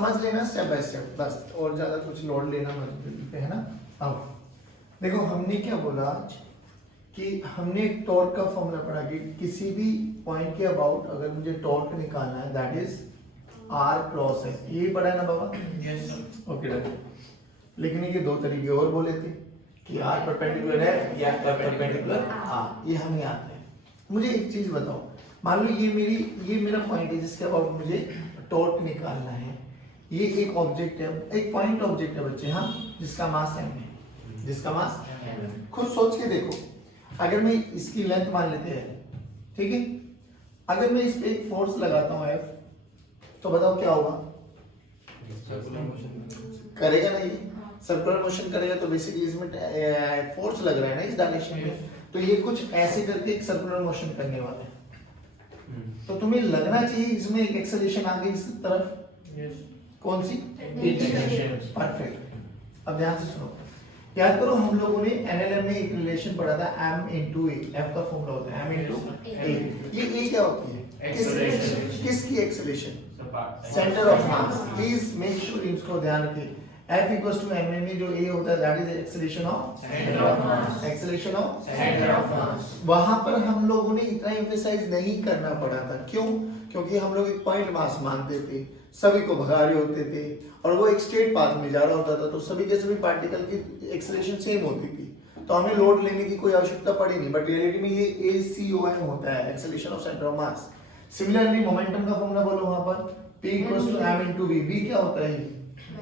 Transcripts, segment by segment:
समझ लेना step by step बस, और ज्यादा कुछ लोड लेना मत पे, है ना। अब देखो हमने क्या बोला कि हमने टॉर्क का फॉर्मूला पढ़ा कि किसी भी पॉइंट के अबाउट अगर मुझे टॉर्क निकालना है that is R cross S, यही पढ़ा है ना बाबा? Yes sir. Okay done. लिखने के दो तरीके और बोले थे कि R परपेंडिकुलर है या परपेंडिकुलर R, ये हमें आता है। मुझे एक चीज बताओ, मान लो ये मेरा पॉइंट है जिसके अबाउट मुझे टॉर्क निकालना है। ये एक ऑब्जेक्ट है, एक पॉइंट ऑब्जेक्ट है बच्चे, हाँ, जिसका मास m है, जिसका मास खुद सोच के देखो, अगर मैं इसकी लेंथ मान लेते हैं, ठीक है, अगर मैं इस पे एक फोर्स लगाता हूँ F, तो बताओ क्या होगा? करेगा ना, ये सर्कुलर मोशन करेगा, तो बेसिकली इसमें फोर्स लग रहा है ना इस डायरेक्शन में, तो ये कुछ ऐसे करके एक सर्कुलर मोशन करने वाला है। तो तुम्हें लगना चाहिए इसमें एक एक्सेलरेशन आ गई इस तरफ, कौन सी? परफेक्ट। अब ध्यान से सुनो, याद करो हम लोगों ने एनएलएम में एक रिलेशन पढ़ा था m into a, f का फॉर्मूला होता है m into a। ये a क्या होती है? किसकी acceleration? Centre of mass. Please make sure इसको ध्यान रखिए, f इक्वल्स टू m में जो a होता है that is acceleration of centre of mass, acceleration of centre of मास। वहां पर हम लोगों ने इतना एम्फसाइज नहीं करना पड़ा था, क्यों? क्योंकि हम लोग एक पॉइंट मास मानते थे, सभी को भगा रहे होते थे और वो एक स्ट्रेट पाथ में जा रहा होता था, तो सभी के सभी पार्टिकल की एक्सेलरेशन सेम होती थी, तो हमें लोड लेने की कोई आवश्यकता पड़ी नहीं। बट रियलिटी में ये ACOM होता है, acceleration of centre of mass. Similarly momentum का फॉर्मूला बोलो वहां पर, P equals to m into v। v क्या होता है?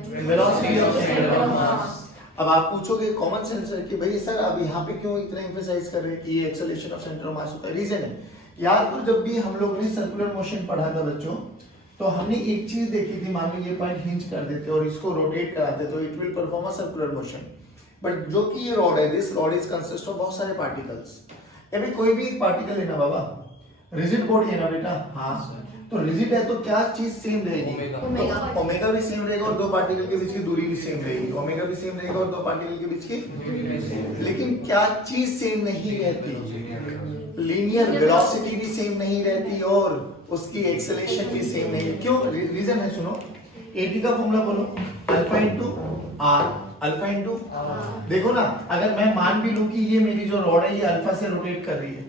Velocity of centre of mass. अब आप पूछोगे कॉमन सेंस है कि भाई सर आप यहाँ पे क्यों इतना एम्फसाइज कर रहे हैं कि ये एक्सेलरेशन ऑफ सेंटर ऑफ मास होता है? रीजन है यार, तो जब भी हम लोग ने सर्कुलर मोशन पढ़ा था बच्चों, तो हमने एक चीज देखी थी, मान लो ये पॉइंट हिंज कर देते और इसको रोटेट कराते तो it will perform a circular motion. But जो कि ये रॉड है, this rod is consist of बहुत सारे पार्टिकल्स। अभी कोई भी एक पार्टिकल है ना बाबा, रिजिड बॉडी है ना बेटा, हाँ, तो रिजिड है तो क्या चीज सेम रहेगी? तो ओमेगा भी सेम रहेगा और दो पार्टिकल के बीच की दूरी भी सेम रहेगी, ओमेगा भी सेम रहेगा और दो पार्टिकल के बीच की, लेकिन क्या चीज सेम नहीं रहती? लीनियर वेलोसिटी भी सेम नहीं रहती और उसकी एक्सेलरेशन भी सेम नहीं। क्यों? रीजन है, सुनो, AT का फॉर्मूला बोलो, alpha into R, alpha into, देखो ना, अगर मैं मान भी लूं कि ये मेरी जो रॉड है ये अल्फा से रोटेट कर रही है,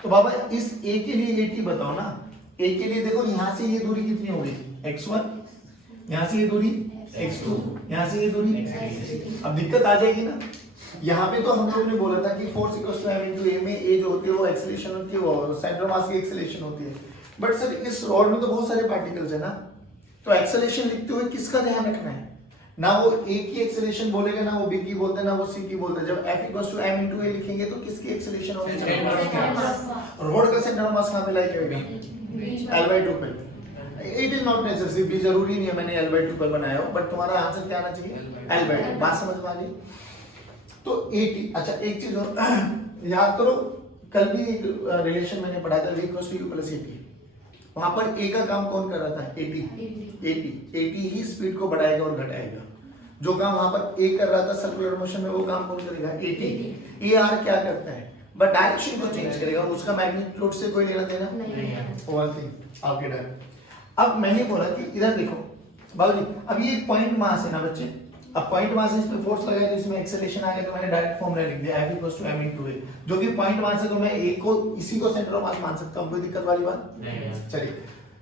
तो बाबा इस A के लिए AT बताओ ना। A के लिए देखो यहाँ से ये दूरी कितनी होगी? x1, यहाँ से ये दूरी x2, यहाँ से ये दूरी। अब दिक्कत आ जाएगी ना, यहाँ पे तो हम लोगों ने बोला था कि force equals to m into a में a जो होती है वो एक्सेलरेशन होती है, वो सेंटर मास की एक्सेलरेशन होती है। बट सर इस रॉड में तो बहुत सारे पार्टिकल्स है ना, तो एक्सेलरेशन लिखते हुए किसका ध्यान रखना है? ना वो a की एक्सेलरेशन बोलेगा, ना वो b की बोलता है, ना वो c की बोलता है। जब f equals to m into a लिखेंगे तो किसकी एक्सेलरेशन होगी? रॉड का सेंटर मास कहाँ पे लाई जाएगा? L/2 पे। इट इज नॉट नेसेसरी, भी जरूरी नहीं है मैंने L/2 पर बनाया हो, बट तुम्हारा आंसर क्या आना चाहिए? L/2। बात समझ में आ गई? तो AT, अच्छा एक चीज और याद करो, कल भी एक रिलेशन मैंने पढ़ा था, V equals to U plus AT। वहां पर A का काम कौन कर रहा था? AT ही स्पीड को बढ़ाएगा और घटाएगा। जो काम वहां पर A कर रहा था सर्कुलर मोशन में, वो काम कौन करेगा? AT। AR क्या करता है? बट डायरेक्शन को चेंज करेगा, उसका मैग्नीट्यूड से कोई लेना देना नहीं। वन थिंग आपके डर। अब मैंने बोला कि इधर देखो बाबूजी, अब ये पॉइंट मास है ना बच्चे, अब पॉइंट मास इस पे फोर्स लगाया तो इसमें एक्सेलरेशन आ गया, तो मैंने डायरेक्ट फॉर्मूला लिख दिया F equals to m into a, जो कि पॉइंट मास है, तो मैं a को इसी को सेंटर ऑफ मास मान सकता हूं, कोई दिक्कत वाली बात नहीं। चलिए,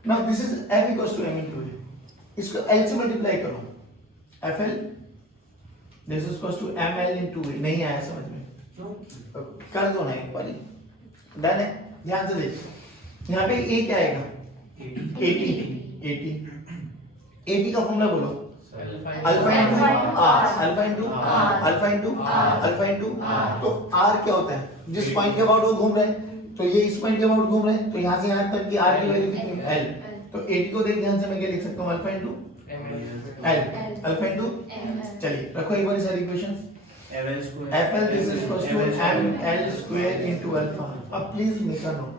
now this is F equals to m into a, इसको L से मल्टीप्लाई करो, FL, this is equals to ml into a। नहीं आया समझ में? कर दो ना एक बारी, डन है? ध्यान से देख, यहाँ पे a क्या आएगा? 80। AT का फॉर्मूला बोलो, alpha into R, alpha into alpha into alpha into, तो R क्या होता है? जिस पॉइंट के अबाउट वो घूम रहे हैं, तो ये इस पॉइंट के अबाउट घूम रहे हैं, तो यहाँ से यहाँ तक की R की वैल्यू कितनी? L। तो AT को देख ध्यान से, मैं क्या लिख सकता हूँ? Alpha into L, alpha into, चलिए रखो एक बार सारी equations. FL this is equals to ml square into alpha. अब प्लीज मेक अ नोट,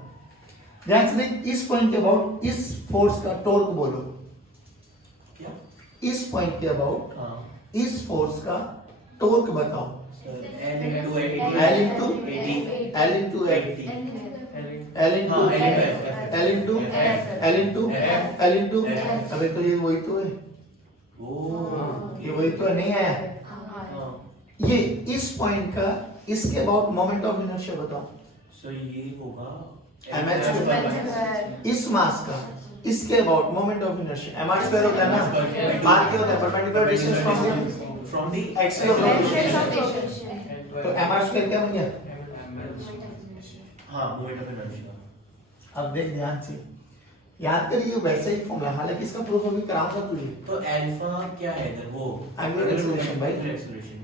ध्यान से देख, इस पॉइंट के अबाउट इस फोर्स का टॉर्क बोलो, इस पॉइंट के अबाउट इस फोर्स का टॉर्क बताओ। L into अबे तो ये वही तो है, ये वही तो नहीं आया। ये इस पॉइंट का इसके अबाउट मोमेंट ऑफ इनर्शिया बताओ। सो ये होगा mh इस मास का इसके about moment of inertia mr square होता है ना, मान क्या होता है perpendicular distance from the axis of rotation. तो mr स्क्वायर क्या बन गया? हाँ मोमेंट ऑफ इनर्शिया। अब देख ध्यान से याद करिए वैसे ही फॉर्मूला, हालांकि इसका प्रूफ अभी कराऊंगा तुझे। तो अल्फा क्या है इधर वो एंगुलर एक्सेलरेशन भाई। एक्सेलरेशन।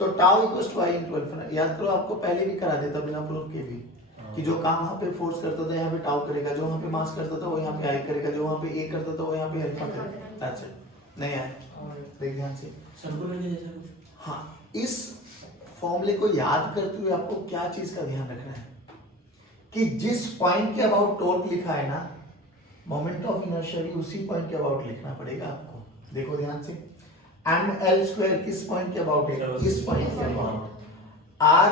तो tau equals to I into alpha. याद करो आपको पहले भी करा देता बिना प्रूफ के भी कि जो काम वहां पे फोर्स करता था यहाँ पे टाउ करेगा, जो वहां पे मास करता था वो यहाँ पे आई करेगा, जो वहां पे ए करता था वो यहाँ पे अल्फा करेगा। That's it. नहीं आया? देख ध्यान से। सर्कुलर के जैसा कुछ। हाँ, इस फॉर्मूले को याद करते हुए आपको क्या चीज का ध्यान रखना है कि जिस पॉइंट के अबाउट टॉर्क लिखा है ना, मोमेंट ऑफ इनर्शिया भी उसी पॉइंट के अबाउट लिखना पड़ेगा आपको। देखो ध्यान से, ml स्क्वायर किस पॉइंट के अबाउट है? इस पॉइंट के अबाउट। r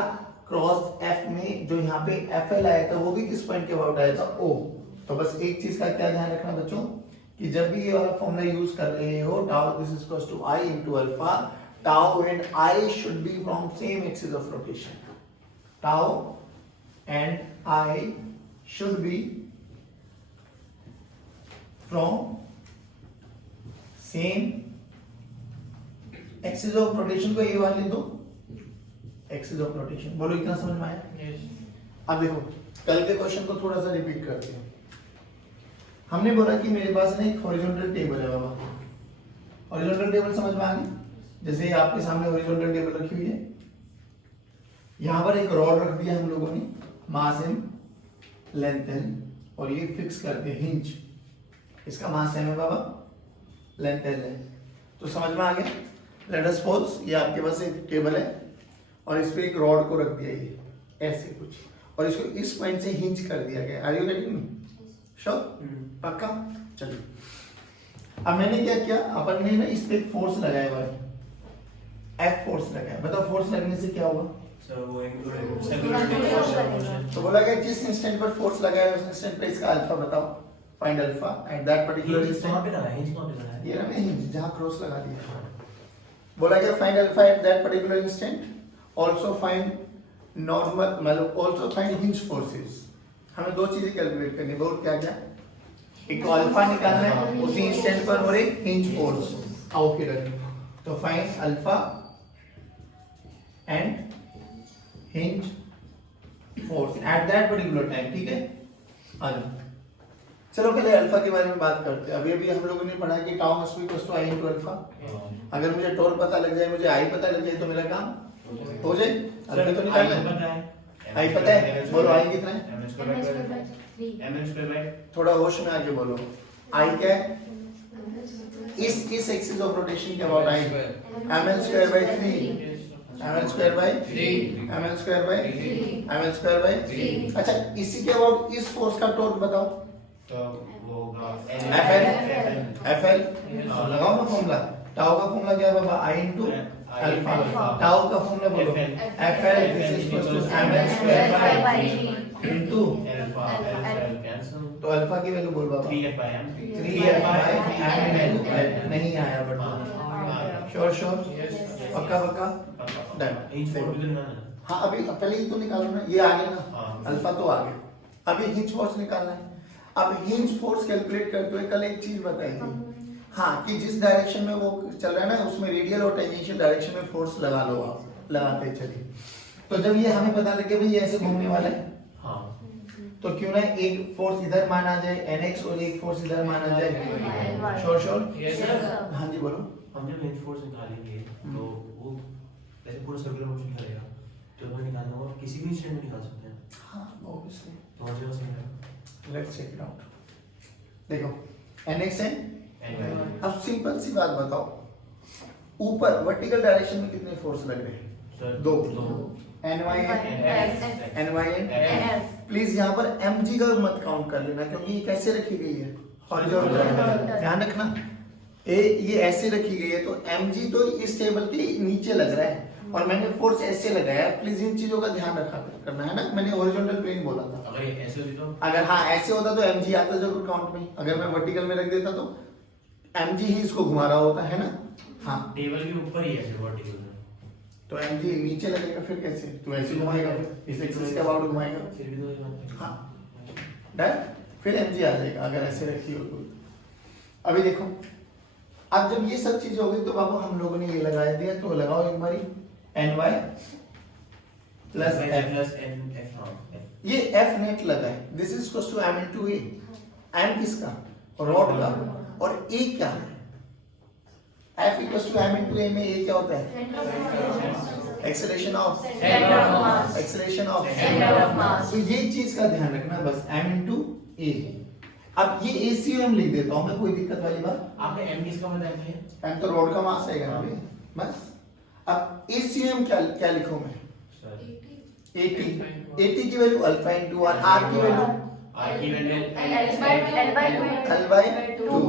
क्रॉस f में जो यहाँ पे fl आया था वो भी किस पॉइंट के अबाउट आया था? o। तो बस एक चीज का क्या ध्यान रखना बच्चों कि जब भी ये वाला फॉर्मूला यूज कर रहे हो, tau this is equals to i into alpha, tau and i should be from same axis of rotation. Tau and i should be from same axis of rotation को ये वाला लिख दो, एक्सिस ऑफ रोटेशन। बोलो इतना समझ में आया? अब देखो कल के क्वेश्चन को थोड़ा सा रिपीट करते हैं। हमने बोला कि मेरे पास ना एक हॉरिजॉन्टल टेबल है बाबा। हॉरिजॉन्टल टेबल समझ में आ गई? जैसे आपके सामने हॉरिजॉन्टल टेबल रखी हुई है, यहाँ पर एक रॉड रख दिया हम लोगों ने, मास एम, लेंथ एल, और ये फिक्स करते हैं हिंज। इसका मास एम है बाबा, लेंथ एल है। तो समझ में आ गया? लेट अस सपोज ये आपके पास एक टेबल है और इस पे एक रॉड को रख दिया ये ऐसे कुछ, और इसको इस पॉइंट से हिंज कर दिया गया। Are you getting me? Sure? पक्का? चलिए अब मैंने क्या किया, अपन ने ना इस पे एक फोर्स लगाया हुआ है, एफ फोर्स लगाया। बताओ फोर्स लगने से क्या होगा? तो बोला गया जिस इंस्टेंट पर फोर्स लगाया उस इंस्टेंट पे इसका अल्फा बताओ, find alpha at that particular instant. कहां पे लगा है? हिंज कहां पे लगा है? ये ना मैं हिंज जहां क्रॉस लगा दिया। बोला गया find alpha at that particular instant, also find normal, मतलब आल्सो फाइंड हिंज फोर्सेस। हमें दो चीजें कैलकुलेट करनी है। बोल क्या क्या? एक तो अल्फा निकालना है उसी इंस्टेंट पर और एक हिंज फोर्स। आओ फिर तो find alpha and hinge force at that particular time. ठीक है, आ जाओ। चलो पहले अल्फा के बारे में बात करते हैं। अभी अभी हम लोगों ने पढ़ा कि tau must be equal to I into alpha. अगर मुझे टॉर्क पता लग जाए, मुझे आई पता लग जाए तो मेरा काम हो जाए। अल्फा तो निकालना है। आई पता है? बोलो आई कितना है? थोड़ा होश में आके बोलो। आई क्या है? इस एक्सिस ऑफ रोटेशन के about I ml square by 3, ml square by 3, ml square by 3, ml square by 3। अच्छा, इसी के अबाउट इस फोर्स का टॉर्क बताओ। तो वो होगा FL लगाओ ना फॉर्मूला। टाउ का फॉर्मूला क्या है बाबा? I into alpha. टाउ का फॉर्मूला बोलो। FL this is equal to ml square by 3 into alpha cancel. तो अल्फा की वैल्यू बोल बाबा 3f/m। 3f/m into l। नहीं आया बट श्योर श्योर पक्का पक्का डन। हिंज फोर्स भी करना है। हाँ अभी पहले ही तो निकालो ना, ये आ गया ना, हाँ। अल्फा तो आ गया। अभी हिंज फोर्स निकालना है। अब हिंज फोर्स कैलकुलेट करते हुए कल एक चीज बताई थी, हाँ, कि जिस डायरेक्शन में वो चल रहा है ना उसमें रेडियल और टेंजेंशियल डायरेक्शन में फोर्स लगा लो आप, लगाते चलिए। तो जब ये हमें पता लगे भाई ये ऐसे घूमने वाला है, हाँ, तो क्यों ना एक फोर्स इधर माना जाए nx और एक फोर्स इधर माना जाए। Sure sure? हाँ जी बोलो। हम जब हिंज फोर्स निकालेंगे तो वो ऐसे पूरा सर्कुलर मोशन करेगा, तो हमें निकालना होगा किसी भी इंस्टेंट में निकाल सकते हैं। हाँ ऑब्वियसली। तो हर जगह सही है। Let's check it out. देखो nx है। अब सिंपल सी बात बताओ, ऊपर वर्टिकल डायरेक्शन में कितने फोर्स लग रहे हैं? दो। ny and प्लीज यहाँ पर mg का मत काउंट कर लेना, क्योंकि ये कैसे रखी गई है? हॉरिजॉन्टल। ध्यान रखना ये ऐसे रखी गई है, तो mg तो इस टेबल के नीचे लग रहा है और मैंने फोर्स ऐसे लगाया। प्लीज इन चीजों का ध्यान रखा करना है ना। मैंने हॉरिजॉन्टल प्लेन बोला था। अगर ये ऐसे होती तो अगर हाँ ऐसे होता तो mg आता जरूर काउंट में। अगर मैं वर्टिकल में रख देता तो mg ही इसको घुमा रहा होता है ना। हाँ टेबल के ऊपर ही है फिर वर्टिकल में। तो mg नीचे लगेगा फिर कैसे, तो ऐसे घुमाएगा, इस एक्सिस के अबाउट घुमाएगा। फिर भी तो ये बात है। हाँ डन, फिर mg आ जाएगा अगर ऐसे रखी हो तो। अभी देखो, अब जब ये सब चीजें हो गई तो बाबू हम लोगों ने ये लगा दिया, तो लगाओ एक बारी ny plus f, plus N F. हाँ ये f नेट लगा है, this is equal to m into a। m किसका, रॉड का, और a क्या है, f equal to m into a में a क्या होता है, एक्सेलरेशन ऑफ एक्सेलरेशन ऑफ। तो ये चीज का ध्यान रखना बस, m इनटू a। अब ये ACM लिख देता हूं मैं, कोई दिक्कत वाली बात। आपने एम किसका बताया है? m तो रोड का मास आएगा ना भैया, बस। अब ACM क्या लिखूं मैं, सर 80 की value alpha into r, r की वैल्यू आर की वैल्यू l by 2,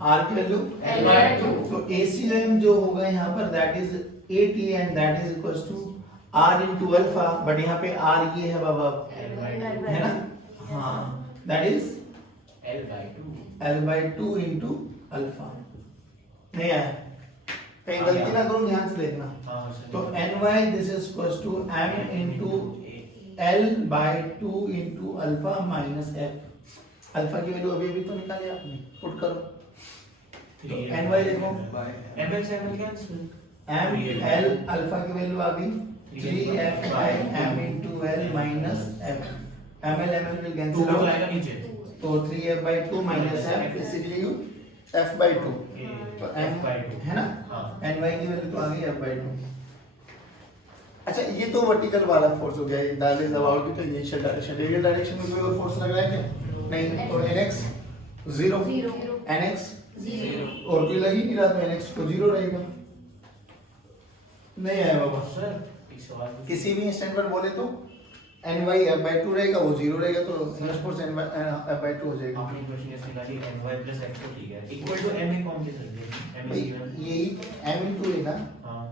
r की वैल्यू L by 2। तो ACM जो होगा यहाँ पर that is 80 and that is equals to r into alpha, but यहाँ पे r ये है बाबा, है ना, हाँ that is L by 2। L by 2 into alpha. नहीं आया, कहीं गलती ना करूं, ध्यान से देखना। हाँ सर। तो ny this is equals to m into L by 2 into alpha minus f। Alpha की वैल्यू अभी तो निकाली आपने, पुट करो, तो ny देखो, एम एल से M L cancel. m l alpha की वैल्यू आ गई 3f by m into l minus f। ml ml will 2 cancel को out, लाएगा नीचे। तो 3f by 2 minus f basically you f by 2, तो m F by 2 है ना, हाँ। ny की वैल्यू तो आ गई f by 2। अच्छा ये तो वर्टिकल वाला फोर्स हो गया, ये that is about the initial direction. Radial direction में कोई और फोर्स लग रहा है क्या, नहीं, तो nx 0, nx 0। और कोई लग ही नहीं रहा, तो nx तो 0 रहेगा। नहीं आया बाबा, सर इस सवाल में किसी भी इंस्टेंट पर बोले तो ny f by 2 रहेगा, वो 0 रहेगा, तो इनवर्स फोर्स f by 2 हो जाएगा। आपने इक्वेशन ऐसे निकाली ny प्लस f तो ठीक है, इक्वल टू m कौन से सकते हैं, m भाई is given। यही m into a ना, हाँ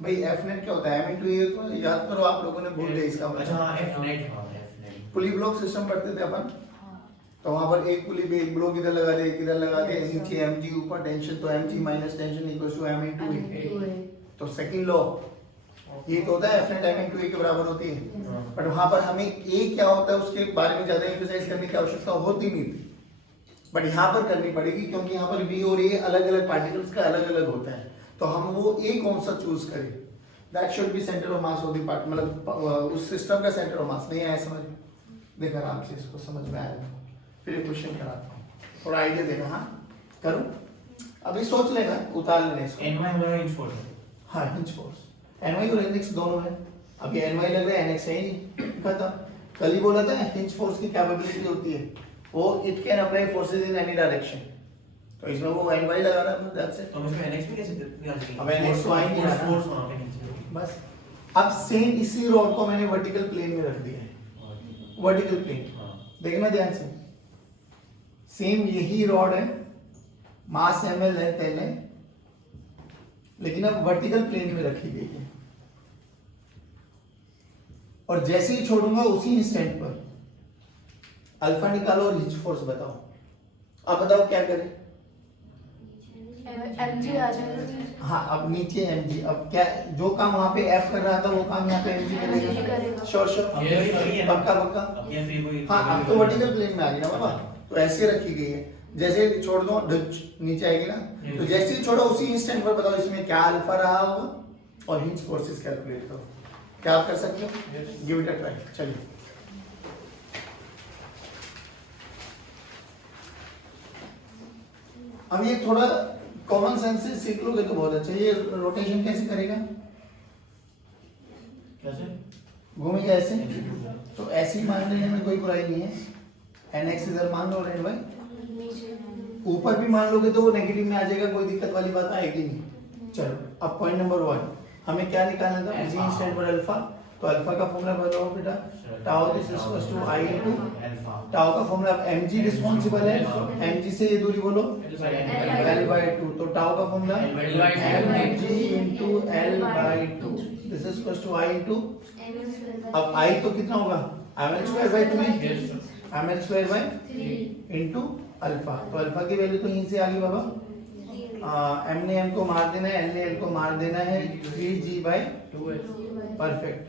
भाई f net क्या होता है, m into a, तो याद करो, आप लोगों ने भूल गए इसका अच्छा मतलब। हाँ f net। हाँ f net। पुली ब्लॉक सिस्टम पढ़ते थे अपन, तो वहां पर एक पुली पे एक ब्लॉक इधर लगा दे, एक इधर लगा दे, नीचे mg ऊपर टेंशन, तो mg minus tension equals to m into a। तो सेकंड लॉ ये तो होता है f net m into a के बराबर होती है, हाँ। बट वहां पर हमें a क्या होता है उसके बारे में ज्यादा एम्फसाइज करने की आवश्यकता होती नहीं थी, बट यहाँ पर करनी पड़ेगी, क्योंकि यहाँ पर v और a अलग अलग पार्टिकल्स का अलग अलग होता है, तो हम वो a कौन सा चूज करें, that should be centre of mass of the part, मतलब उस सिस्टम का सेंटर ऑफ मास। नहीं आया समझ, देखो आराम से इसको समझ में आया, फिर एक क्वेश्चन कराता हूँ, थोड़ा आइडिया देना। हाँ करो, अभी सोच लेना, उतार लेना इसको। ny हमारा इंच फोर्स है। हाँ हिंज फोर्स, ny और nx दोनों है, अभी ny लग रहा है, nx है ही नहीं, खत्म। कल ही बोला था हिंज फोर्स की कैपेबिलिटी होती है, वो it can apply forces in any direction, तो इसमें वो ny लगा रहा है, दैट्स इट। तो हम इसमें nx भी कैसे निकाल सकेंगे? अब NX तो आ ही नहीं रहा ना। फोर्स वहाँ पे नीचे। बस अब सेम इसी रॉड को मैंने वर्टिकल प्लेन में रख दिया है, वर्टिकल प्लेन, हाँ। देखना ध्यान से, सेम यही रॉड है, मास ml लेंथ l है, लेकिन अब वर्टिकल प्लेन में रखी गई है, और जैसे ही छोड़ूंगा उसी इंस्टेंट पर अल्फा निकालो और हिंज फोर्स बताओ। अब बताओ क्या करें, mg आ जाएगा। हाँ अब नीचे mg, अब क्या जो काम वहां पे f कर रहा था वो काम यहाँ पे mg MG करेगा, करेगा। श्योर अब श्योर, ये भी वही है ना? पक्का पक्का। अब ये फिर कोई हाँ अब तो वर्टिकल प्लेन में आ गई ना बाबा, तो ऐसे रखी गई है, जैसे ही छोड़ दो डच नीचे आएगी ना, तो जैसे ही छोड़ो उसी इंस्टेंट पर बताओ इसमें क्या अल्फा रहा होगा और हिंज फोर्सेस कैलकुलेट करो। क्या आप कर सकते हो, गिव इट अ ट्राई। चलिए अब ये थोड़ा कॉमन सेंस से सीख लोगे तो बहुत अच्छा। ये रोटेशन कैसे करेगा, कैसे? घूमेगा ऐसे, तो ऐसे ही मान लेने में कोई बुराई नहीं है, nx इधर मान लो और ny ऊपर भी मान लोगे तो वो नेगेटिव में आ जाएगा, कोई दिक्कत वाली बात आएगी नहीं। चलो अब पॉइंट नंबर 1 हमें क्या निकालना था, उसी इंस्टेंट पर अल्फा, तो अल्फा का फॉर्मूला बताओ बेटा, tau this equals to i into alpha. Tau का फॉर्मूला mg रिस्पांसिबल है, mg से ये दूरी बोलो l by 2, तो टाउ का formula mg into l by 2, this is equals to i into, अब i तो कितना होगा, ml square by 3, ml square by into alpha, तो अल्फा की वैल्यू तो यहीं से आ गई बाबा एम ने एम को मार देना है, एल ने एल को मार देना है 3g/2 परफेक्ट।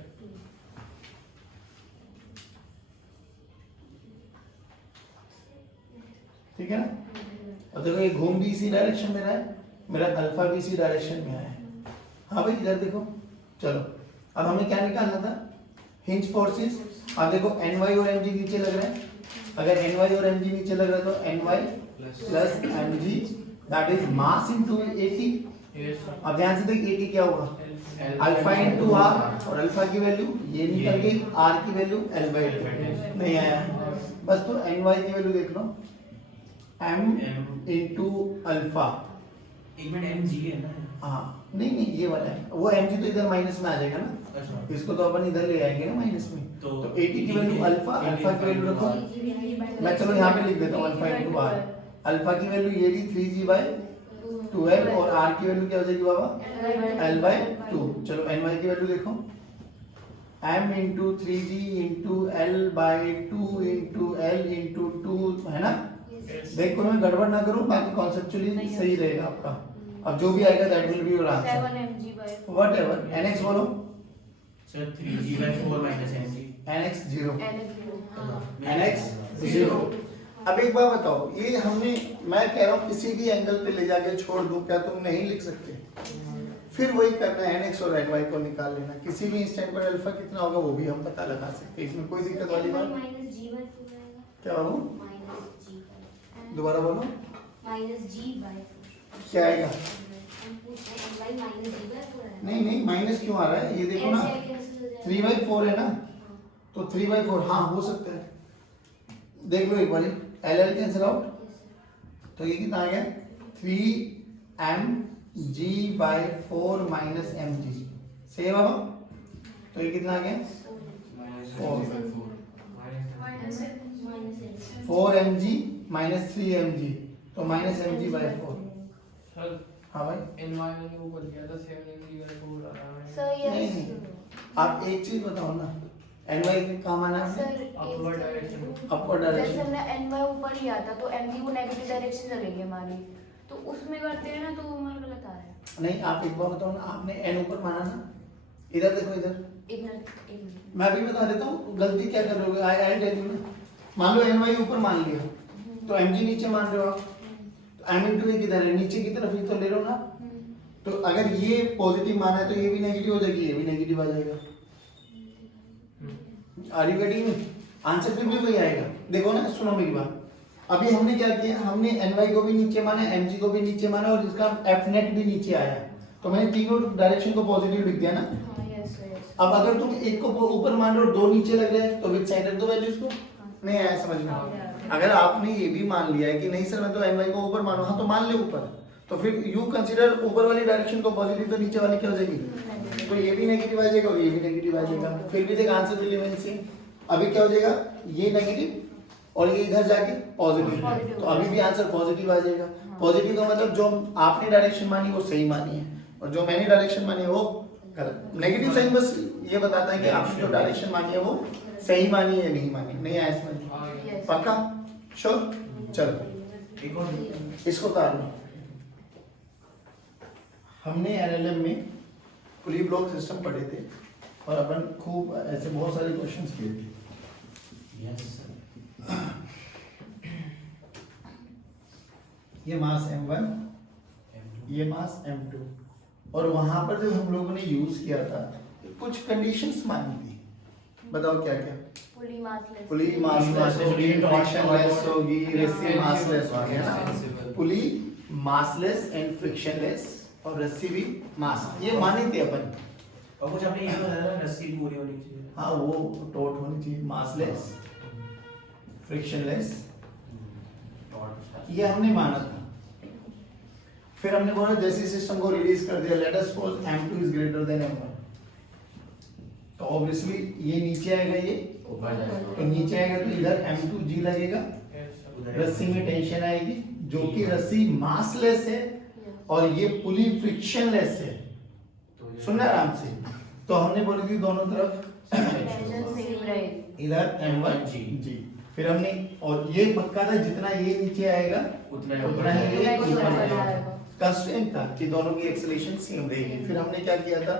ठीक है ना? और देखो ये घूम भी इसी डायरेक्शन में रहा है, मेरा अल्फा भी इसी डायरेक्शन में आया है। हाँ भाई इधर देखो, चलो अब हमें क्या निकालना था, हिंज फोर्सेस। अब देखो ny और mg नीचे लग रहा है, अगर ny और mg नीचे लग रहा है तो ny plus mg that is mass into at। अब ध्यान से देख at क्या होगा, अल्फा इनटू r, और अल्फा की वैल्यू ये निकल गई, r की वैल्यू l/2 नहीं आया, बस तो ny की वैल्यू देख लो m इनटू अल्फा। एक मिनट एम जी है ना? हाँ नहीं नहीं ये वाला है, वो mg तो इधर माइनस में आ जाएगा ना, अच्छा इसको तो अपन इधर ले आएंगे ना माइनस में। तो तो 80 की वैल्यू अल्फा, अल्फा की वैल्यू रखो, मैं चलो यहाँ पे लिख देता हूँ अल्फा इनटू r। अल्फा की वैल्यू ये थी 3g/12 और r की वैल्यू क्या हो जाएगी बाबा, l/2। चलो ny की वैल्यू देखो, m into 3g into l/2 into l into 2 है ना। देखो मैं गड़बड़ ना करूं, बाकी कॉन्सेप्चुअली सही रहेगा आपका। अब जो भी आएगा that will be your answer, 7mg/4 whatever. nx बोलो, sir 3g/4 minus mg nx 0, हाँ nx 0। अब एक बात बताओ, ये हमने, मैं कह रहा हूँ किसी भी एंगल पे ले जाके छोड़ दूं, क्या तुम नहीं लिख सकते? फिर वही करना है, nx और ny को निकाल लेना, किसी भी इंस्टेंट पर अल्फा कितना होगा वो भी हम पता लगा सकते हैं, इसमें कोई दिक्कत वाली बात क्या बाबू, दोबारा बोलो क्या आएगा? नहीं नहीं माइनस क्यों आ रहा है, ये देखो ना 3/4 है ना, तो 3/4 हाँ हो सकता है, देख लो एक बार, एल कैंसिल आउट, तो ये कितना आ गया 3mg/4 माइनस mg, सही है बाबा? तो ये कितना आ गया 4mg माइनस 3mg, तो माइनस mg/4। सर हाँ भाई ny मैंने ऊपर किया था 7mg/4 आ रहा है। सर ये नहीं नहीं, आप एक चीज बताओ ना, ny कहाँ माना है? Sir Upward direction। अपवर्ड जैसे डायरेक्शन। हमने ny ऊपर ही आता तो mg को नेगेटिव डायरेक्शन चलेगी हमारी, तो उसमें करते हैं ना तो वो हमारा गलत आ रहा है। नहीं आप एक बार बताओ ना, आपने n ऊपर माना ना, इधर देखो इधर, एक मिनट मैं भी बता देता हूँ गलती क्या कर रहे हो, आई टेल यू ना। मान लो ny ऊपर मान लिया, तो mg नीचे मान रहे हो आप, तो m इंटू ए किधर है, नीचे की तरफ ही तो ले रहे हो ना। तो अगर ये पॉजिटिव माना है तो ये भी नेगेटिव हो जाएगी, ये भी नेगेटिव आ जाएगा। Are you getting me? Answer फिर भी वही आएगा। देखो ना, सुनो मेरी बात, अभी हमने क्या किया, हमने ny को भी नीचे माना, mg को भी नीचे माना, और इसका f नेट भी नीचे आया, तो मैंने तीनों डायरेक्शन को पॉजिटिव लिख दिया ना। अब अगर तुम एक को ऊपर मान रहे हो, दो नीचे लग रहे हैं, तो विद साइन रख दो वैल्यूज को। नहीं आया समझ में? अगर आपने ये भी मान लिया है कि नहीं सर मैं तो ny को ऊपर मानू, हाँ तो मान ले ऊपर, तो फिर यू कंसीडर ऊपर वाली डायरेक्शन को पॉजिटिव, तो नीचे वाली क्या हो जाएगी, तो ये भी नेगेटिव आ जाएगा और ये भी नेगेटिव आ जाएगा, फिर भी देख आंसर विल रिमेन सेम। अभी क्या हो जाएगा, ये नेगेटिव और ये इधर जाके पॉजिटिव, तो अभी भी आंसर पॉजिटिव आ जाएगा। पॉजिटिव का मतलब जो आपने डायरेक्शन मानी वो सही मानी है, और जो मैंने डायरेक्शन मानी है वो गलत। नेगेटिव साइन बस ये बताता है कि आपने जो डायरेक्शन मानी है वो सही मानी है या नहीं मानी। नहीं आया समझ में? पक्का? श्योर? चलो एक और इसको उतार लो। हमने एलएलएम में पुली ब्लॉक सिस्टम पढ़े थे और अपन खूब ऐसे बहुत सारे क्वेश्चंस किए थे। यस ये मास m1, ये मास m2, और वहां पर जब हम लोगों ने यूज किया था कुछ कंडीशंस मानी थी, बताओ क्या क्या? पुली मासलेस, पुली मासलेस होगी, फ्रिक्शनलेस होगी, रस्सी मासलेस होगी, है ना? पुली मासलेस एंड फ्रिक्शनलेस, और रस्सी भी मास, ये माने थे अपन। और कुछ आपने ये बताया ना, रस्सी पूरी होनी चाहिए। हाँ वो टोट होनी चाहिए, मासलेस, फ्रिक्शनलेस, ये हमने माना था। फिर हमने बोला जैसे सिस्टम को रिलीज कर दिया, let us suppose m2 is greater than m1, तो ऑब्वियसली ये नीचे आएगा, ये तो नीचे आएगा तो इधर m2g लगेगा, रस्सी में टेंशन आएगी जो कि रस्सी मासलेस है और ये पुली फ्रिक्शनलेस है। सुनना आराम से, तो हमने बोली थी दोनों तरफ टेंशन सेम रहेगी। इधर m1g, फिर हमने, और ये पक्का था जितना ये नीचे आएगा उतना ही उतना ही ये ऊपर जाएगा। कंस्ट्रेंट था कि दोनों की एक्सेलरेशन सेम रहेगी। फिर हमने क्या किया था,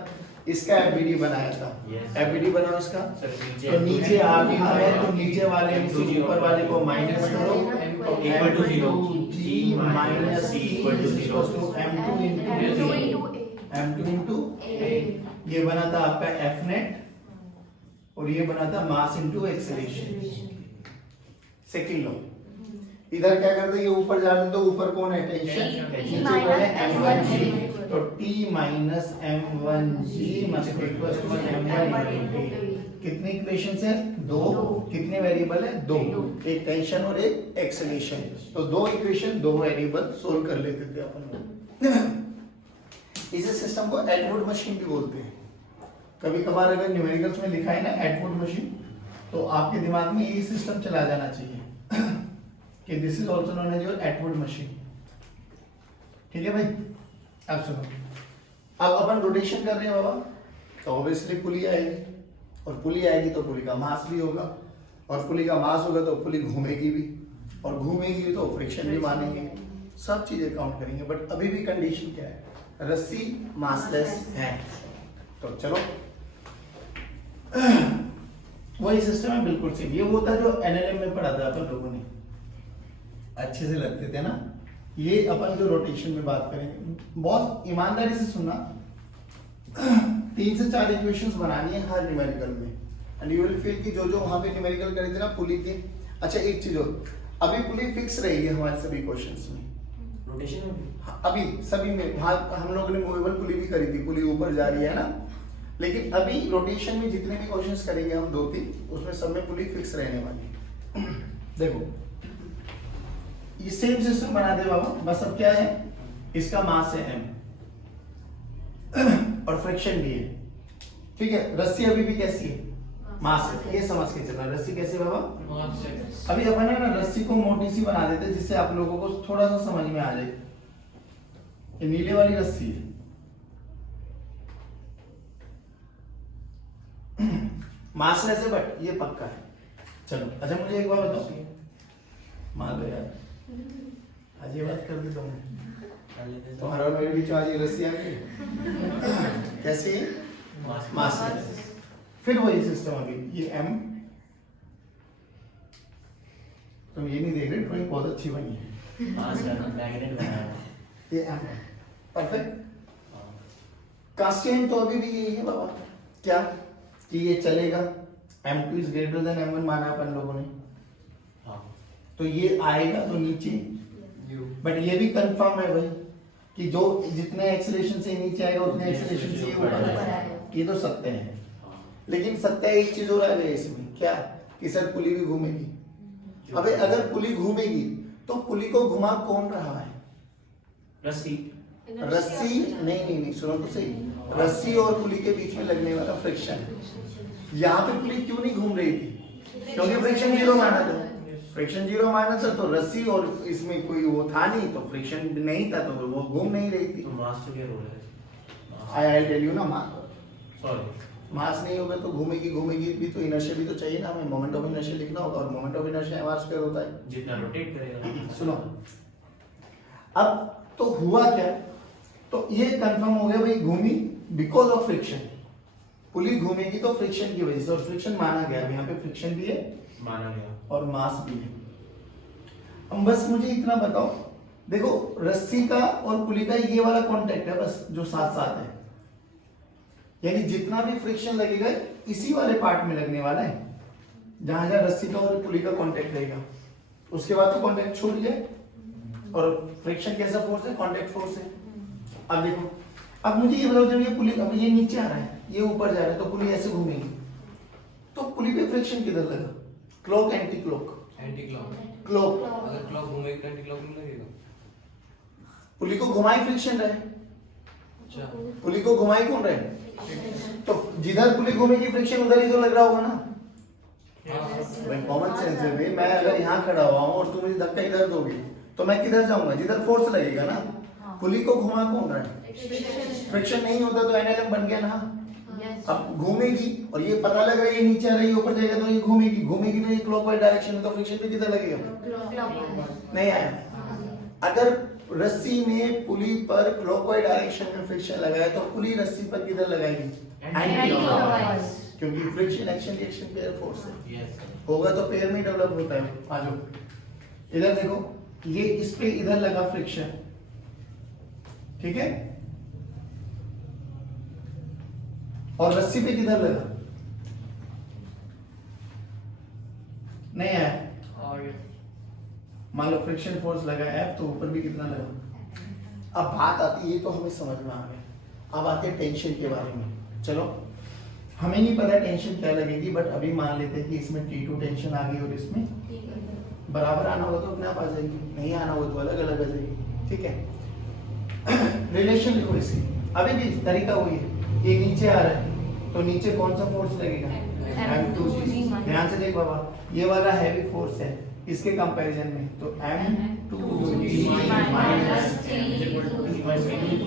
इसका एफबीडी बनाया था। Yes. एफबीडी बनाओ इसका, सर तो नीचे आ रहा है तो नीचे वाले से ऊपर वाले को माइनस करो, equal to 0 G minus C equal to 0 M2 into M2 into ये बना था आपका F नेट और ये बना था मास इनटू एक्सेलरेशन। सेकंड लो, इधर क्या करते हैं, ये ऊपर जा रहे हैं तो ऊपर कौन है, टेंशन, नीचे कौन है, m1g, तो t minus m1g must equal to m1 कितनी इक्वेशंस है, दो, कितने वेरिएबल है, दो, एक टेंशन और एक एक्सेलरेशन, तो दो इक्वेशन दो वेरिएबल सोल्व कर लेते थे अपन लोग। इस सिस्टम को एटवुड मशीन भी बोलते हैं। कभी कभार अगर न्यूमेरिकल्स में लिखा है ना एटवुड मशीन, तो आपके दिमाग में ये सिस्टम चला जाना चाहिए कि this is also known as your Atwood machine. ठीक है भाई, अब सुनो, अब अपन रोटेशन कर रहे हैं बाबा, तो ऑब्वियसली पुली आएगी, और पुली आएगी तो पुली का मास भी होगा, और पुली का मास होगा तो पुली घूमेगी भी, और घूमेगी भी तो फ्रिक्शन भी मानेंगे, सब चीजें काउंट करेंगे। बट अभी भी कंडीशन क्या है, रस्सी मासलेस है। तो चलो वही सिस्टम है बिल्कुल सेम। ये वो था जो एनएलएम में पढ़ा था अपन लोगों ने, अच्छे से लगते थे ना। ये अपन जो रोटेशन में बात करेंगे, बहुत ईमानदारी से सुनना, 3 से 4 इक्वेशंस बनानी है हर न्यूमेरिकल में, एंड यू विल फील कि जो जो वहां पे न्यूमेरिकल करे थे ना पुली के। अच्छा एक चीज और, अभी पुली फिक्स रहेगी हमारे सभी क्वेश्चंस में, रोटेशन में हाँ, अभी सभी में। वहां हम लोगों ने मूवेबल पुली भी करी थी, पुली ऊपर जा रही है ना, लेकिन अभी रोटेशन में जितने भी क्वेश्चंस करेंगे हम 2-3, उसमें सब में पुली फिक्स रहने वाली है। देखो ये सेम सिस्टम बना दे बाबा, बस अब क्या है, इसका मास है m और फ्रिक्शन भी है, ठीक है। रस्सी अभी भी कैसी है, मास है, ये समझ के चलना। रस्सी कैसे बाबा, मास से अभी अपन है ना रस्सी को मोटी सी बना देते जिससे आप लोगों को थोड़ा सा समझ में आ जाए। ये नीले वाली रस्सी है, मासलेस है बट ये पक्का है। चलो अच्छा मुझे एक बात बताओ, मान लो यार आज ये बात कर दी तुमने, तुम्हारा और मेरे बीच आज ये रस्सी आ गई कैसे, मासलेस। फिर वही सिस्टम, अभी ये m, तुम ये नहीं देख रहे, ड्राइंग बहुत अच्छी बनी है, मैग्नेट बनाया है। ये m है, परफेक्ट। कांस्टेंट तो अभी भी यही है बाबा, क्या कि ये चलेगा, m2 is greater than m1 माना अपन लोगों ने, हाँ तो ये आएगा तो नीचे, बट ये भी कंफर्म है भाई कि जो जितने एक्सेलरेशन से नीचे आएगा उतने एक्सेलरेशन से ऊपर आएगा, ये तो सत्य है। लेकिन सत्य एक चीज हो रहा है इसमें, क्या कि सर पुली भी घूमेगी। अबे अगर पुली घूमेगी तो पुली को घुमा कौन रहा है, रस्सी रस्सी नहीं सुनो तो सही, रस्सी और पुली के बीच में लगने वाला फ्रिक्शन। यहाँ पे पुली क्यों नहीं घूम रही थी, क्योंकि फ्रिक्शन 0 माना था, फ्रिक्शन 0 माना था, तो रस्सी और इसमें कोई वो था नहीं, तो फ्रिक्शन नहीं था, तो वो घूम नहीं रही थी। तो मास तो क्या रोल है, आई टेल यू ना, सॉरी मास नहीं होगा तो घूमेगी भी तो इनर्शिया भी तो चाहिए ना, हमें मोमेंट ऑफ इनर्शिया लिखना होगा, और मोमेंट ऑफ इनर्शिया m² होता है। जितना रोटेट करेगा। सुनो अब तो हुआ क्या, तो ये कंफर्म हो गया भाई, घूमी बिकॉज ऑफ फ्रिक्शन, पुली घूमेगी तो फ्रिक्शन की वजह से, और फ्रिक्शन माना गया, यहाँ पे फ्रिक्शन भी है माना गया और मास भी है। अब बस मुझे इतना बताओ, देखो रस्सी का और पुली का ये वाला कांटेक्ट है बस जो साथ साथ है, यानी जितना भी फ्रिक्शन लगेगा इसी वाले पार्ट में लगने वाला है, जहां जहां रस्सी का और पुली का कांटेक्ट रहेगा, उसके बाद तो कांटेक्ट छूट जाए, और फ्रिक्शन कैसा फोर्स है, कांटेक्ट फोर्स है। अब देखो, अब मुझे ये बताओ, जब ये पुली, अब ये नीचे आ रहा है, ये ऊपर जा रहा है, तो पुली ऐसे घूमेगी, तो पुली पे फ्रिक्शन किधर लगा, clock anti clock, anti clock, clock, अगर क्लॉक घूमेगी तो एंटी क्लॉक नहीं लगेगा। पुली को घुमाई फ्रिक्शन रहे, अच्छा पुली को घुमाई कौन रहे, तो जिधर पुली घूमेगी फ्रिक्शन उधर ही तो लग रहा होगा ना। भाई कॉमन सेंस है भाई, मैं अगर यहाँ खड़ा हुआ हूँ और तुम मुझे धक्का इधर दोगे तो मैं किधर जाऊंगा, जिधर फोर्स लगेगा ना। पुली को घुमा कौन रहा है, फ्रिक्शन नहीं होता तो एनएलएम बन गया ना। अब घूमेगी और ये पता लग रहा है ये नीचे आ रही है, ऊपर जाएगा तो ये घूमेगी तो ये क्लॉकवाइज डायरेक्शन में, तो फ्रिक्शन पे किधर लगेगा, नहीं आया। अगर रस्सी में पुली पर क्लॉकवाइज डायरेक्शन में फ्रिक्शन लगाया तो पुली रस्सी पर किधर लगाएगी? Anti-clockwise। क्योंकि friction action reaction pair force है, यस होगा तो पेयर में डेवलप होता है। आ जाओ इधर देखो, ये इस पे इधर लगा फ्रिक्शन, ठीक है, और रस्सी पे किधर लगा? नहीं आया। आगे मान लो फ्रिक्शन फोर्स लगा F, तो ऊपर भी कितना लगा? अब बात आती है, ये तो हमें समझ में आ गया। अब आते हैं टेंशन के बारे में। चलो, हमें नहीं पता टेंशन क्या लगेगी, बट अभी मान लेते हैं कि इसमें T2 टेंशन आ गई और इसमें बराबर आना होगा तो अपने आप आ जाएगी, नहीं आना होगा तो अलग अलग आ जाएगी, ठीक है। रिलेशन लिखो इसकी, अभी भी तरीका वही है। ये नीचे आ रहा है तो नीचे कौन सा फोर्स लगेगा? M2G। ध्यान से देख बाबा, ये वाला हैवी फोर्स है इसके कंपैरिजन में, तो M2G minus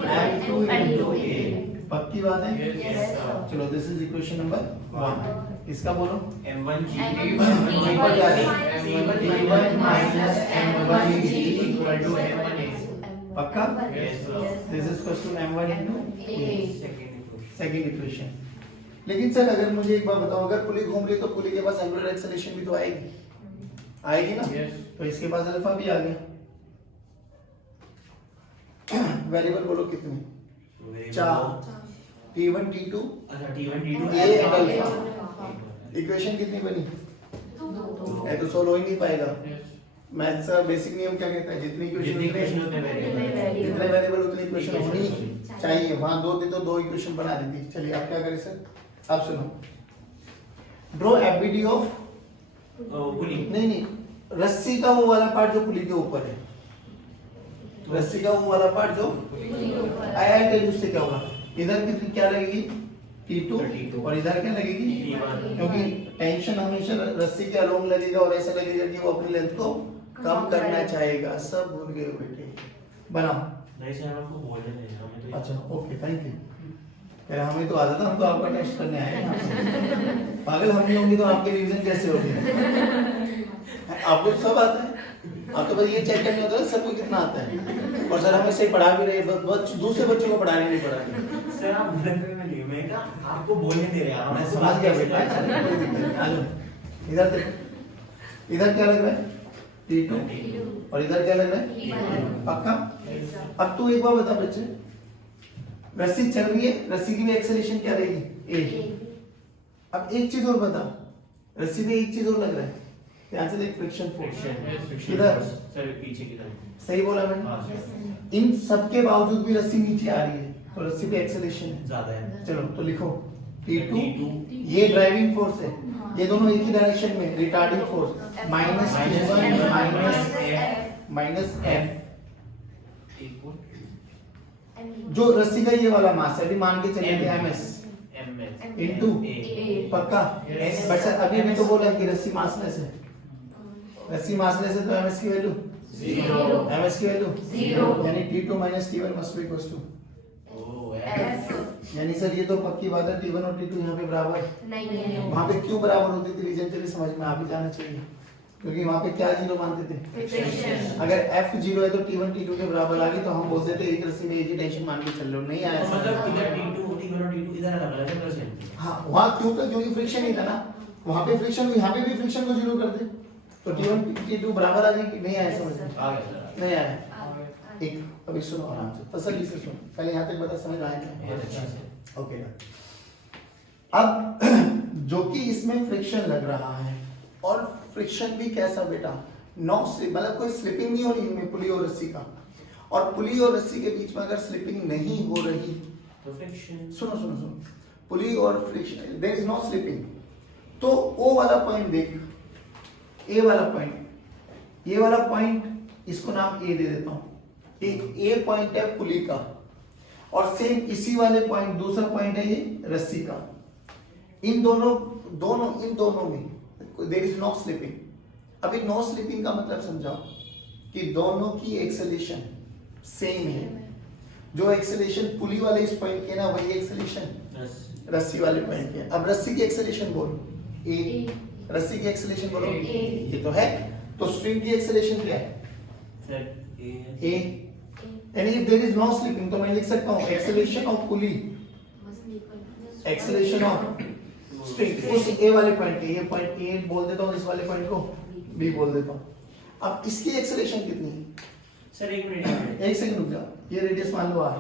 M2 into A। पक्की बात है? Yes, sir। चलो, दिस इज इक्वेशन नंबर 1। इसका बोलो। M1G ऊपर जा रही है। T1 minus M1G equal to M1A। पक्का? Yes, sir। This is equal to M1 into A। Second second equation. लेकिन सर अगर मुझे एक बात बताओ, अगर पुली घूम रही है तो पुली के पास एंगुलर एक्सेलरेशन भी तो आएगी, आएगी ना? Yes। तो इसके पास अल्फा भी आ गया। वेरिएबल बोलो कितने? 4। T1 T2 अच्छा T1 T2 A and alpha. Equation कितनी बनी? ये तो सोल्व हो ही नहीं पाएगा। मैथ्स का बेसिक नियम क्या कहता है? जितनी जितनी इक्वेशन होते हैं वेरिएबल, जितने वेरिएबल उतनी इक्वेशन होनी चाहिए। वहां 2 थे तो 2 इक्वेशन बना दी थी। चलिए आप क्या करें सर? आप सुनो, ड्रॉ एफबीडी ऑफ पुली। नहीं, रस्सी का वो वाला पार्ट जो पुली के ऊपर है, रस्सी का वो वाला पार्ट जो आया है, उससे क्या होगा? इधर कितनी क्या लगेगी? T2 और इधर क्या लगेगी? T1। क्योंकि टेंशन हमेशा रस्सी के अलोंग लगेगा और ऐसा लगेगा कि वो अपनी लेंथ को कम करना चाहेगा। सब भूल गए बेटे, बनाओ। नहीं सर, हमको बोलने नहीं, हमें तो अच्छा ओके, थैंक यू। कह रहे हमें तो आदत है, हम तो आपका टेस्ट करने आए हैं यहाँ पे। पागल हम नहीं होंगे तो आपके रिवीजन कैसे होगी? आपको सब आता है, आप तो बस ये चेक करने होता है सबको कितना आता है। और सर हमें से पढ़ा भी रहे, दूसरे बच्चों को पढ़ाने नहीं पढ़ा रहे। सर आप बोलने में नहीं, मैं कहा आपको बोलने दे रहे हैं, मैं हमने समझ गया बेटा, आ जाओ। इधर देखो, इधर क्या लग रहा है? T2 और इधर क्या लग रहा है? पक्का? अब तू एक बार बता बच्चे, रस्सी चल रही है, रस्सी की भी एक्सेलरेशन क्या रहेगी? A। अब एक चीज और बता, रस्सी में एक चीज और लग रहा है, ध्यान से देख, फ्रिक्शन फोर्स। किधर? सर पीछे की तरफ। सही बोला मैंने? हाँ सर, इन सब के बावजूद भी रस्सी नीचे आ रही है, तो रस्सी पे एक्सेलरेशन है। ज्यादा है। चलो तो लिखो, T2 ये ड्राइविंग फोर्स है, ये दोनों एक ही डायरेक्शन में, retarding force minus T1 minus F। जो रस्सी का ये वाला मास है, अभी मान के चलेंगे MS इनटू पक्का। बट सर अभी भी तो बोला कि रस्सी मासलेस है, रस्सी मासलेस है तो MS की वैल्यू 0, MS की वैल्यू 0, यानी T2 माइनस T1 must be equal to, यानी सर ये तो पक्की बात है, T1 और T2 यहाँ पे बराबर नहीं है। वहाँ पे क्यों बराबर होती थी? रीजन चलिए समझ में आ भी जाना चाहिए, क्योंकि वहाँ पे क्या जीरो मानते थे? Friction। अगर F 0 है तो T1 T2 के बराबर आ गई तो हम बोलते थे एक रस्सी में एक ही टेंशन मान के चल रहे हो, नहीं आया तो मतलब ऐसा। इधर T2 T1 और T2 इधर अलग अलग है सर। हाँ वहाँ क्यों? क्योंकि फ्रिक्शन ही था ना, वहाँ पे फ्रिक्शन, यहाँ पे भी फ्रिक्शन को जीरो कर दे तो T1 T2 बराबर आ जाएगी, नहीं आया समझ में? आ गया सर। नहीं आया। एक अभी सुनो आराम से, तसल्ली से सुनो, पहले यहाँ तक बता, समझ में आया क्या? बहुत अच्छा से। ओके। अब जो कि इसमें फ्रिक्शन लग रहा है, और फ्रिक्शन भी कैसा बेटा? नो स्लिप, मतलब कोई स्लिपिंग नहीं हो रही है पुली और रस्सी का, और पुली और रस्सी के बीच में अगर स्लिपिंग नहीं हो रही तो फ्रिक्शन, सुनो सुनो सुनो, पुली और friction, there is no slipping, तो ओ वाला पॉइंट देख, ए वाला पॉइंट, ये वाला पॉइंट इसको नाम ए दे देता हूं, एक ए पॉइंट है पुली का, और सेम इसी वाले पॉइंट दूसरा पॉइंट है ये रस्सी का। इन दोनों में देयर इज नो स्लिपिंग। अभी नो स्लिपिंग का मतलब समझाओ कि दोनों की एक्सेलरेशन सेम है, जो एक्सेलरेशन पुली वाले इस पॉइंट के ना वही एक्सेलरेशन रस्सी वाले पॉइंट के। अब रस्सी की एक्सेलरेशन बोलो ए, रस्सी की एक्सेलरेशन बोलो ये तो है, तो स्ट्रिंग की एक्सेलरेशन क्या है? सर ए, यानी if there is no slipping तो मैं लिख सकता हूँ acceleration of pulley, acceleration of string उस ए वाले पॉइंट के, ये पॉइंट ए बोल देता हूँ, इस वाले पॉइंट को बी बोल देता हूँ। अब इसकी एक्सेलरेशन कितनी है? सर एक मिनट, एक सेकंड रुक जाओ, ये रेडियस मान लो आर,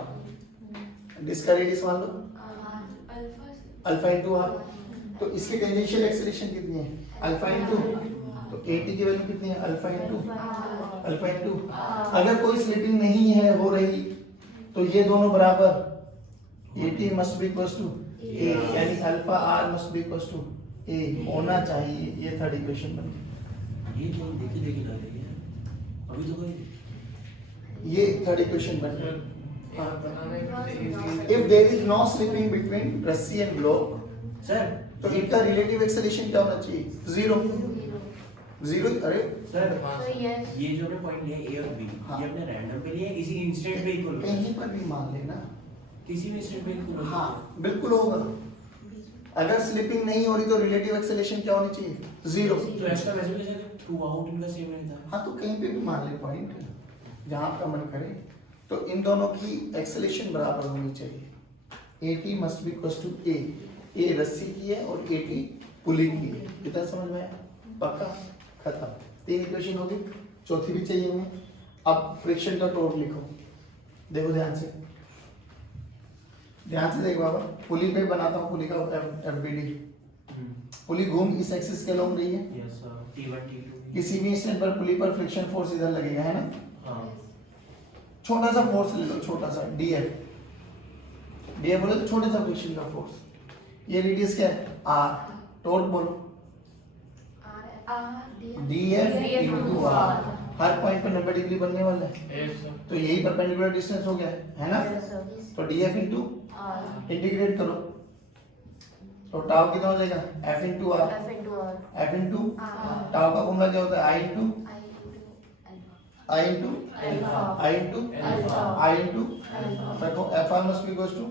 इसका रेडियस मान लो अल्फा इंटू आर, तो इसकी टेंजेंशियल एक्सेलरेशन कितनी है? अल्फा इंटू, तो AT की वैल्यू कितनी है? Alpha into. अगर कोई स्लिपिंग नहीं है हो रही तो ये दोनों बराबर, AT must be equals to A, यानी alpha R must be equals to A होना चाहिए। ये थर्ड इक्वेशन बन गई, ये तो देखी डाल रही है अभी तो कोई, ये थर्ड इक्वेशन बन गई। If there is no slipping between रस्सी and block, सर तो इनका रिलेटिव एक्सेलरेशन क्या होना चाहिए? जीरो। अरे सर तो यस ये जो हमने पॉइंट लिया ए और बी, हाँ। ये अपने रैंडम पे लिए किसी इंस्टेंट पे इक्वल, कहीं पर भी मान लेना, किसी भी इंस्टेंट पे इक्वल, हाँ बिल्कुल होगा। अगर स्लिपिंग नहीं हो रही तो रिलेटिव एक्सेलरेशन क्या होनी चाहिए? जीरो। तो एक्स्ट्रा वैसे भी सर थ्रू आउट इनका सेम रहता है। हाँ तो कहीं पे भी मान ले पॉइंट, जहां आपका मन करे। तो इन दोनों की एक्सेलरेशन बराबर होनी चाहिए। AT must be equal to A, A रस्सी की है और AT पुली की है। कितना समझ में आया? पक्का? खत्म। तीन इक्वेशन होगी, चौथी भी चाहिए हमें। अब फ्रिक्शन का टॉर्क लिखो, देखो ध्यान से देखो बाबा, पुली पे बनाता हूँ पुली का FBD। पुली घूम इस एक्सिस के लॉन्ग रही है, यस सर, T1 T2 किसी भी इंस्टेंट पर पुली पर फ्रिक्शन फोर्स इधर लगेगा, है ना? हाँ छोटा सा फोर्स ले लो, छोटा सा DF बोले तो छोटे सा फ्रिक्शन का फोर्स। ये रेडियस क्या है? R। टॉर्क बोलो DF into R। हर पॉइंट पर 90 डिग्री बनने वाला है, तो यही परपेंडिकुलर डिस्टेंस हो गया है ना? तो DF into इंटीग्रेट करो तो टाउ कितना हो जाएगा? F into R। F into tau का फॉर्मूला क्या होता है? I into देखो FR must be equals to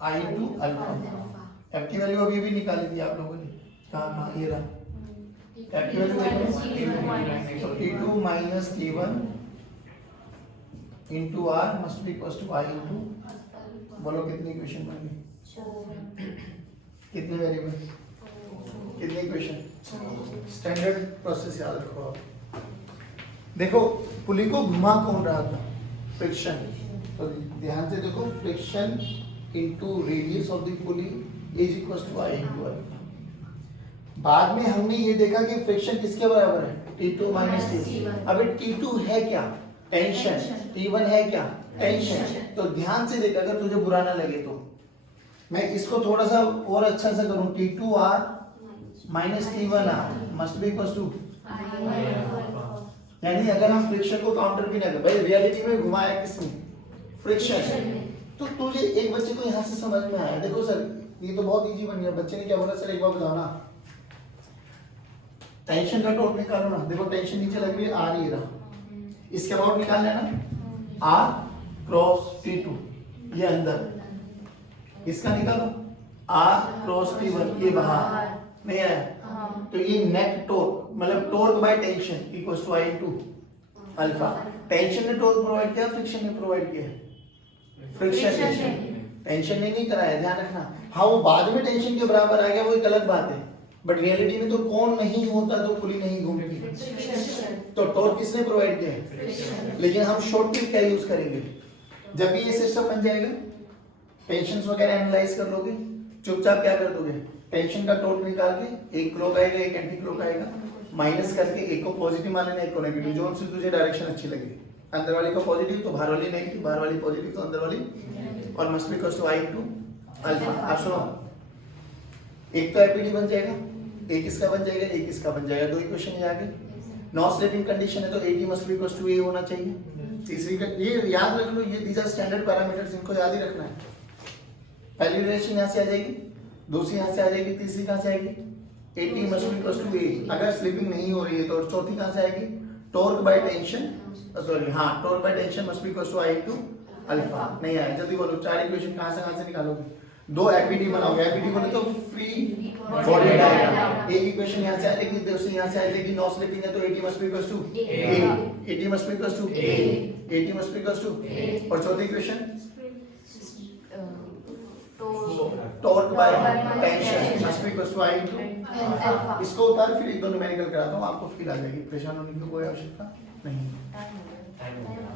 I into alpha. F की वैल्यू अभी भी निकाली थी आप लोगों ने, कहाँ ये रहा। F की वैल्यू तो T2 minus T1 into R must be equals to I into, बोलो कितनी इक्वेशन बन गई? कितने वेरिएबल, कितनी इक्वेशन? स्टैंडर्ड प्रोसेस याद रखो आप। देखो पुली को घुमा कौन रहा था? फ्रिक्शन। तो ध्यान से देखो, friction into radius of the pulley is equal to I into alpha. बाद में हमने ये देखा कि फ्रिक्शन किसके बराबर है? T2 minus T1। अबे T2 है क्या? टेंशन। T1 है क्या? टेंशन। तो ध्यान से देख, अगर तुझे बुरा ना लगे तो मैं इसको थोड़ा सा और अच्छा सा करूं, T2R minus T1R must be equal to, यानी अगर हम फ्रिक्शन को काउंटर भी ना करें, भाई रियलिटी में घुमाया किसने? फ्रिक्शन। तो तुझे एक बच्चे को यहाँ से समझ में आया, देखो सर ये तो बहुत इजी बन गया। बच्चे ने क्या बोला? सर एक बार बताओ ना, टेंशन का टॉर्क निकालो ना। देखो टेंशन नीचे लग रही है, R ये रहा, इसके अबाउट निकालना है ना, R क्रॉस T2 ये अंदर, इसका निकालो R क्रॉस T1 ये बाहर, नहीं आया? तो ये नेट टॉर्क मतलब torque by tension equals to I into alpha. Tension ने टॉर्क प्रोवाइड किया, फ्रिक्शन ने प्रोवाइड किया? फ्रिक्शन। टेंशन ने नहीं कराया, ध्यान रखना। हाँ वो बाद में टेंशन के बराबर आ गया, वो एक अलग बात है, बट रियलिटी में तो कौन नहीं होता तो पुली नहीं घूमती। तो टॉर्क किसने प्रोवाइड किया है? लेकिन हम शॉर्ट ट्रिक क्या यूज करेंगे? जब भी ये सिस्टम बन जाएगा, टेंशंस वगैरह एनालाइज कर लोगे, चुपचाप क्या कर दोगे? टेंशन का टॉर्क निकाल के एक क्लॉक आएगा एक एंटी क्लॉक आएगा, माइनस करके एक को पॉजिटिव मान लेना, एक को नेगेटिव, जो उनसे तुझे डायरेक्शन अच्छी लगे। अंदर वाली को पॉजिटिव तो बाहर वाली नेगेटिव, बाहर वाली पॉजिटिव तो अंदर वाली, और must be equals to I into alpha. आप सुनो, एक तो एपीडी बन जाएगा, एक इसका बन जाएगा, एक इसका बन जाएगा, दो इक्वेशन ये आ गई। नॉन स्लिपिंग कंडीशन है तो AT must be equals to A होना चाहिए। तीसरी का ये याद रख लो, ये दीज आर स्टैंडर्ड पैरामीटर्स, इनको याद ही रखना है। पहली रिलेशन यहाँ से आ जाएगी, दूसरी यहाँ से आ जाएगी, तीसरी कहाँ से आएगी? AT must be equals to A। अगर स्लिपिंग नहीं हो रही है तो चौथी कहाँ से आएगी? टॉर्क बाय टेंशन, सॉरी हाँ, torque by tension must be equals to I into alpha. नहीं आया, जल्दी बोलो, चार इक्वेशन कहाँ से निकालोगे? दो एपीडी बनाओगे, एपीडी बोले तो फ्री बॉडी डायग्राम। एक इक्वेशन यहाँ से आ जाएगी, दूसरी यहाँ से आ जाएगी, नो स्लिपिंग है तो AT must be equals to AT must be equals to AT must be equals to, और चौथी इक्वेशन तो torque by tension must be equals to I into alpha. इसको उतार फिर एक दो न्यूमेरिकल कराता हूँ, आपको फील आ जाएगी, परेशान होने की कोई आवश्यकता नहीं है। टाइम हो गया।